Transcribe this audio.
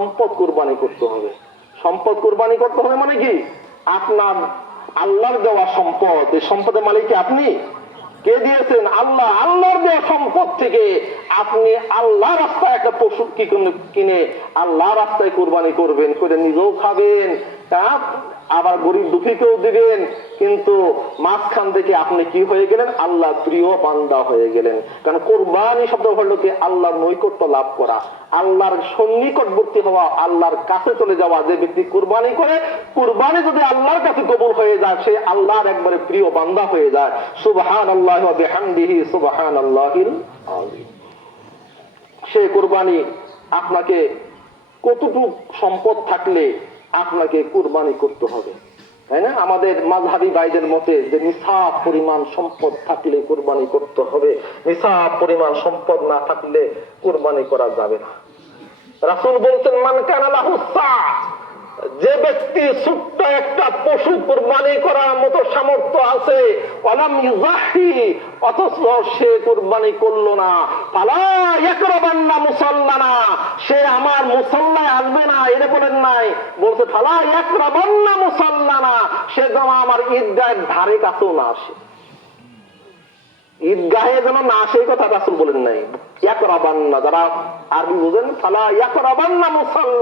সম্পদ কুরবানি করতে হবে। সম্পদ কুরবানি করতে হবে মানে কি? আপনার আল্লাহর দেওয়া সম্পদ, এই সম্পদের মালিক আপনি। কে দিয়েছেন? আল্লাহ। আল্লাহর দেওয়া সম্পদ থেকে আপনি আল্লাহ রাস্তায় একটা পশু কিনে আল্লাহ রাস্তায় কুরবানি করবেন, করে নিজেও খাবেন, আবার গরিব দুঃখীকেও দিবেন। কিন্তু মাঝখান থেকে আপনি কি হয়ে গেলেন? আল্লাহ প্রিয় বান্দা হয়ে গেলেন। কারণ কুরবানি শব্দ হলো কি আল্লাহর নৈকট্য লাভ করা, আল্লাহর সন্নিকটবর্তী হওয়া, আল্লাহর কাছে চলে যাওয়া। যে ব্যক্তি কুরবানি করে, কুরবানি যদি আল্লাহর কাছে কবুল হয়ে যায়, সে আল্লাহর একবারে প্রিয় বান্দা হয়ে যায়। সুবহানাল্লাহি ওয়া বিহামদিহি সুবহানাল্লাহিল আযীম। সে কুরবানি আপনাকে কতটুকু সম্পদ থাকলে আপনাকে কুরবানি করতে হবে, তাই না? আমাদের মাযহাবী ভাইদের মতে যে নিসাব পরিমাণ সম্পদ থাকলে কুরবানি করতে হবে, নিসাব পরিমাণ সম্পদ না থাকলে কুরবানি করা যাবে না। রাসূল বলছেন, মান কানা লাহু সা, যে ব্যক্তি ছোট্ট একটা পশু কুরবানি করার মতো সামর্থ্য আছে, ওয়ালাম ইউযাহি, অথচ সে কুরবানি করলো না, ফালা ইয়াকরাবান্না মুসাল্লানা, সে আমার মুসাল্লায় আসবে না। এটা বলেন নাই, বলছে ফালা ইয়াকরাবান্না মুসাল্লানা, সে যেন আমার ঈদগাহের ধারে কাছেও না আসে। ঈদগাহে যেন না আসে, এই কথা রাসূল বলেন নাই। ইয়াকরাবান্না, যারা আরবি বুঝেন, ফালা ইয়াকরাবান্না মুসাল্লানা।